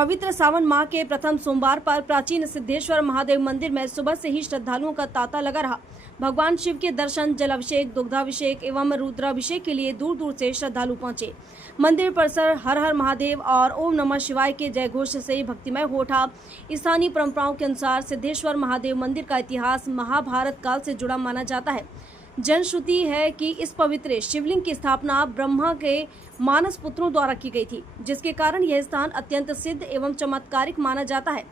पवित्र सावन माह के प्रथम सोमवार पर प्राचीन सिद्धेश्वर महादेव मंदिर में सुबह से ही श्रद्धालुओं का तांता लगा रहा। भगवान शिव के दर्शन, जलाभिषेक, दुग्धाभिषेक एवं रुद्राभिषेक के लिए दूर दूर से श्रद्धालु पहुंचे। मंदिर परिसर हर हर महादेव और ओम नमः शिवाय के जयघोष से भक्तिमय हो उठा। स्थानीय परंपराओं के अनुसार सिद्धेश्वर महादेव मंदिर का इतिहास महाभारत काल से जुड़ा माना जाता है। जनश्रुति है कि इस पवित्र शिवलिंग की स्थापना ब्रह्मा के मानस पुत्रों द्वारा की गई थी, जिसके कारण यह स्थान अत्यंत सिद्ध एवं चमत्कारिक माना जाता है,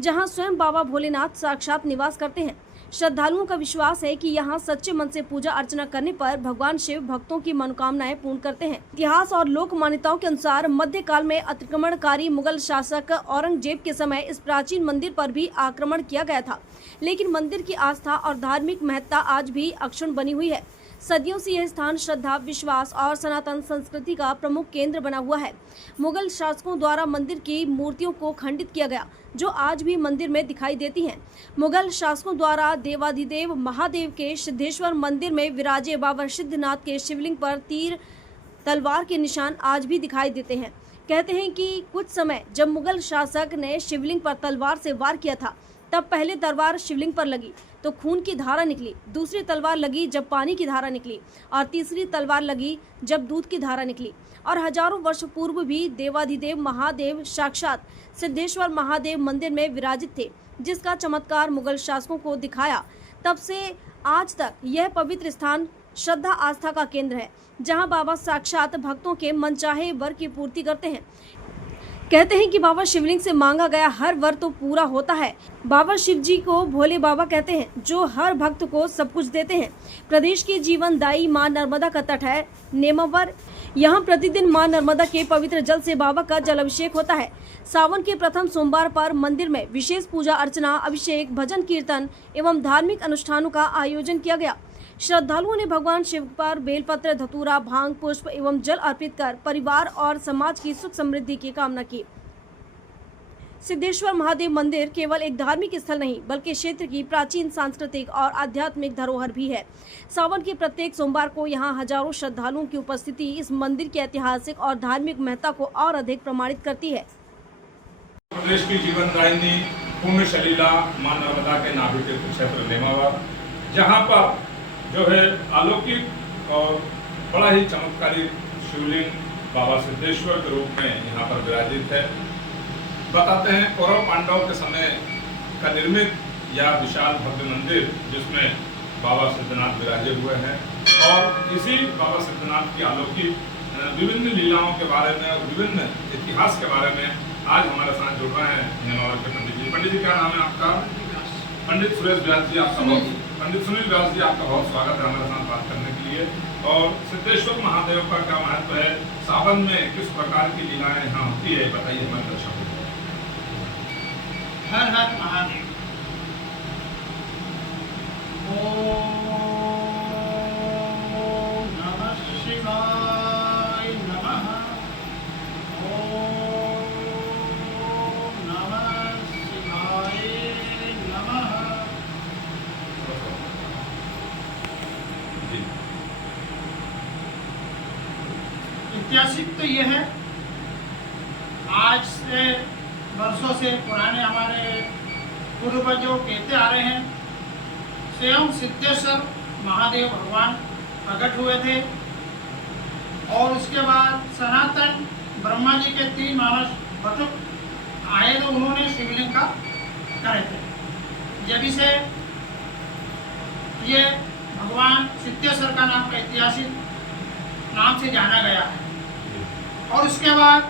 जहां स्वयं बाबा भोलेनाथ साक्षात निवास करते हैं। श्रद्धालुओं का विश्वास है कि यहां सच्चे मन से पूजा अर्चना करने पर भगवान शिव भक्तों की मनोकामनाएं पूर्ण करते हैं। इतिहास और लोक मान्यताओं के अनुसार मध्यकाल में अतिक्रमणकारी मुगल शासक औरंगजेब के समय इस प्राचीन मंदिर पर भी आक्रमण किया गया था, लेकिन मंदिर की आस्था और धार्मिक महत्ता आज भी अक्षुण्ण बनी हुई है। सदियों से यह स्थान श्रद्धा, विश्वास और सनातन संस्कृति का प्रमुख केंद्र बना हुआ है। मुगल शासकों द्वारा मंदिर की मूर्तियों को खंडित किया गया, जो आज भी मंदिर में दिखाई देती हैं। मुगल शासकों द्वारा देवाधिदेव महादेव के सिद्धेश्वर मंदिर में विराजे बाबा सिद्धनाथ के शिवलिंग पर तीर, तलवार के निशान आज भी दिखाई देते हैं। कहते हैं कि कुछ समय जब मुगल शासक ने शिवलिंग पर तलवार से वार किया था, तब पहले तलवार शिवलिंग पर लगी तो खून की धारा निकली, दूसरी तलवार लगी जब पानी की धारा निकली और तीसरी तलवार लगी जब दूध की धारा निकली। और हजारों वर्ष पूर्व भी देवाधिदेव महादेव साक्षात सिद्धेश्वर महादेव मंदिर में विराजित थे, जिसका चमत्कार मुगल शासकों को दिखाया। तब से आज तक यह पवित्र स्थान श्रद्धा आस्था का केंद्र है, जहां बाबा साक्षात भक्तों के मनचाहे वर की पूर्ति करते हैं। कहते हैं कि बाबा शिवलिंग से मांगा गया हर वर तो पूरा होता है। बाबा शिव जी को भोले बाबा कहते हैं, जो हर भक्त को सब कुछ देते हैं। प्रदेश की जीवनदायी मां नर्मदा का तट है नेमावर। यहाँ प्रतिदिन मां नर्मदा के पवित्र जल से बाबा का जलाभिषेक होता है। सावन के प्रथम सोमवार पर मंदिर में विशेष पूजा अर्चना, अभिषेक, भजन कीर्तन एवं धार्मिक अनुष्ठानों का आयोजन किया गया। श्रद्धालुओं ने भगवान शिव पर बेलपत्र, धतूरा, भांग, पुष्प एवं जल अर्पित कर परिवार और समाज की सुख समृद्धि की कामना की। सिद्धेश्वर महादेव मंदिर केवल एक धार्मिक स्थल नहीं, बल्कि क्षेत्र की प्राचीन सांस्कृतिक और आध्यात्मिक धरोहर भी है। सावन के प्रत्येक सोमवार को यहाँ हजारों श्रद्धालुओं की उपस्थिति इस मंदिर की ऐतिहासिक और धार्मिक महत्ता को और अधिक प्रमाणित करती है। प्रदेश की जीवनदायिनी पुण्य सलीला मां नर्मदा के नाभि के क्षेत्र नेमावर, जहाँ पर जो है अलौकिक और बड़ा ही चमत्कारी शिवलिंग बाबा सिद्धेश्वर के रूप में यहाँ पर विराजित है। बताते हैं कौरव पांडव के समय का निर्मित यह विशाल भव्य मंदिर, जिसमें बाबा सिद्धनाथ विराजे हुए हैं, और इसी बाबा सिद्धनाथ की अलौकिक विभिन्न लीलाओं के बारे में और विभिन्न इतिहास के बारे में आज हमारे साथ जुड़ रहे हैं नेमावर के पंडित जी। पंडित जी, क्या नाम है आपका? पंडित सुरेश व्यास जी, पंडित सुनील व्यास जी, आपका बहुत स्वागत है हमारे साथ बात करने के लिए। और सिद्धेश्वर महादेव का क्या महत्व है, सावन में किस प्रकार की लीलाएं यहाँ होती है, बताइए हमारे दर्शकों को। हर हर महादेव। ओम नमः शिवाय नमः। ओम नमः शिवाय नमः। ऐतिहासिक तो यह है, आज से वर्षों से पुराने हमारे पूर्वजों कहते आ रहे हैं, स्वयं सिद्धेश्वर महादेव भगवान प्रकट हुए थे और उसके बाद सनातन ब्रह्मा जी के 3 मानस बटुक आए तो उन्होंने शिवलिंग का करे थे। जब से ये भगवान सिद्धेश्वर का नाम ऐतिहासिक नाम से जाना गया है। और उसके बाद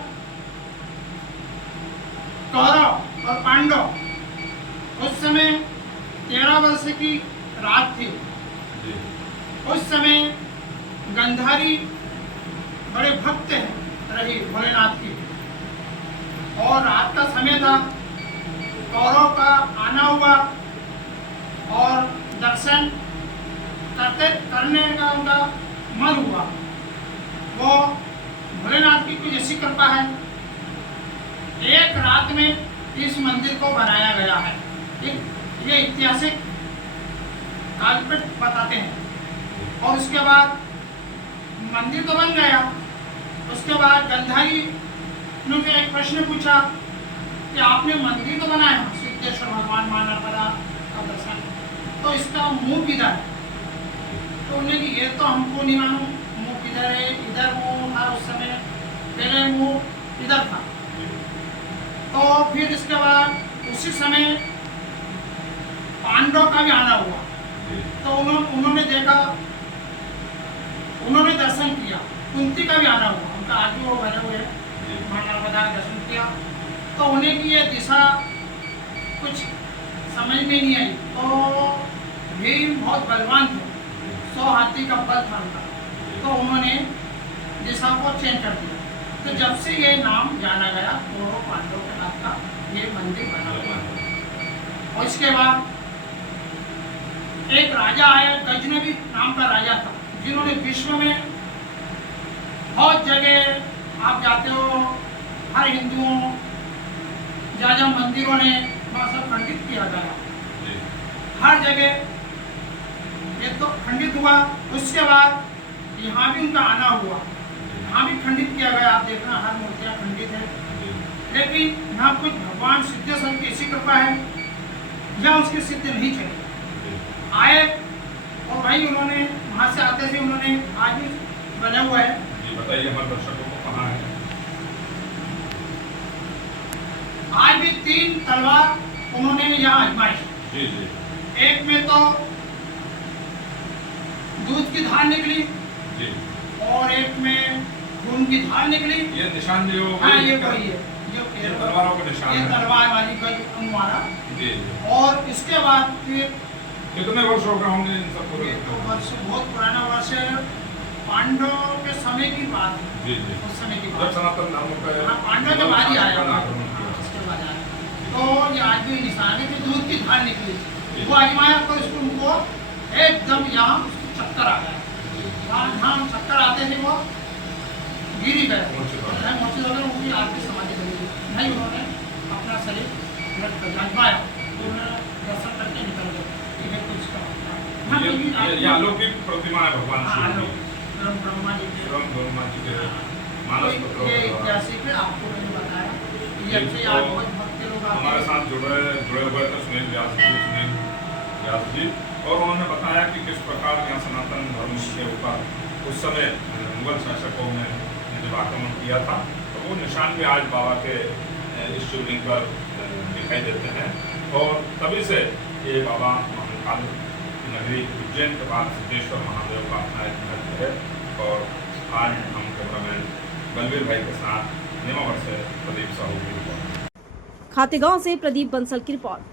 कौरव और पांडव, उस समय 13 वर्ष की रात थी। उस समय गंधारी बड़े भक्त रही भोलेनाथ की, और रात का समय था। कौरव का आना हुआ और दर्शन करने का उनका मन हुआ। वो भोलेनाथ की कुछ ऐसी कृपा है, एक रात में इस मंदिर को बनाया गया है। ये ऐतिहासिक कालपट बताते हैं। और उसके बाद मंदिर तो बन गया। उसके बाद गंधारी ने एक प्रश्न पूछा कि आपने मंदिर तो बनाया है सिद्धेश्वर भगवान माँ नर्मदा का दर्शन, तो इसका मुंह किधर है? तो उन्होंने कि ये तो हमको नहीं मालूम मुंह किधर है, इधर मुंह था उस समय, पहले मुंह इधर था। तो फिर इसके बाद उसी समय पांडव का भी आना हुआ, तो उन्होंने देखा, उन्होंने दर्शन किया। कुंती का भी आना हुआ, उनका आज भी वो बने हुए माँ नर्मदा का दर्शन किया। तो उन्हें की ये दिशा कुछ समझ में नहीं आई। तो भीम बहुत बलवान थे, 100 हाथी का बल था उनका, तो उन्होंने दिशा को चेंज कर दिया। तो जब से ये नाम जाना गया कौरव पांडव के नाम का ये मंदिर बना हुआ। और इसके बाद एक राजा आया, गजनवी नाम का राजा था, जिन्होंने विश्व में बहुत जगह आप जाते हो, हर हिंदुओं जहाँ मंदिरों ने वहाँ सब खंडित किया गया, हर जगह ये तो खंडित हुआ। उसके बाद यहाँ भी उनका आना हुआ, यहाँ भी खंडित किया गया। आप देखना हर मूर्तियाँ खंडित है, लेकिन यहाँ कुछ भगवान सिद्धेश्वर की ऐसी कृपा है या उसकी सिद्ध नहीं चली। आए और भाई उन्होंने वहाँ से आते थे, उन्होंने आज भी बना हुआ है। जी बताइए हमारे दर्शकों को कहाँ है? आज भी 3 तलवार उन्होंने यहाँ आजमाई। जी जी। एक में तो दूध की धार निकली जी। और एक में खून की धार निकली। ये निशान जो हाँ ये वही है, ये तलवारों का निशान ये है। तलवार वाली गज हमारा। जी। और इसके बाद फिर कितने वर्ष हो गए होंगे इन सब ये तो वर्ष बहुत पुराना वर्ष है, पांडव के समय की बात है। जी जी। उस समय की जब बात। सनातन धर्म पे हाँ, पांडव के बाद ही आया, आक्रमण किया। इसके बाद आया। तो ये आज भी निशान है कि दूध की धार निकली, वो आजमाया तो इसको उनको एकदम यहाँ चक्कर आ गया। जहाँ चक्कर आते थे वो गिर ही गए, मूर्छित हो गए, उनकी आरती समाधि करी नहीं, उन्होंने अपना शरीर आजमाया, उन्होंने दर्शन करके निकल गए। ये अलौकिक प्रतिमा है भगवान शिव की, ब्रह्मा जी के, ब्रह्मा जी के मानस पत्रों ये के द्वारा। ऐतिहासिक है, आपको मैंने बताया। ये जी, अच्छे तो आज बहुत भक्त लोग आते हमारे हैं। साथ जुड़े हुए थे सुनील व्यास जी, और उन्होंने बताया कि किस प्रकार यहाँ सनातन धर्म के ऊपर उस समय मुगल शासकों ने जब आक्रमण किया था, तो वो निशान भी आज बाबा के इस शिवलिंग पर दिखाई देते हैं। और तभी से ये बाबा महाकाल नगरी उज्जैन के बाद सिद्धेश्वर महादेव का अपना एक महत्व है। और आज हम कैमरामैन बलवीर भाई के साथ नेमावर से प्रदीप साहू की रिपोर्ट। खातेगांव से प्रदीप बंसल की रिपोर्ट।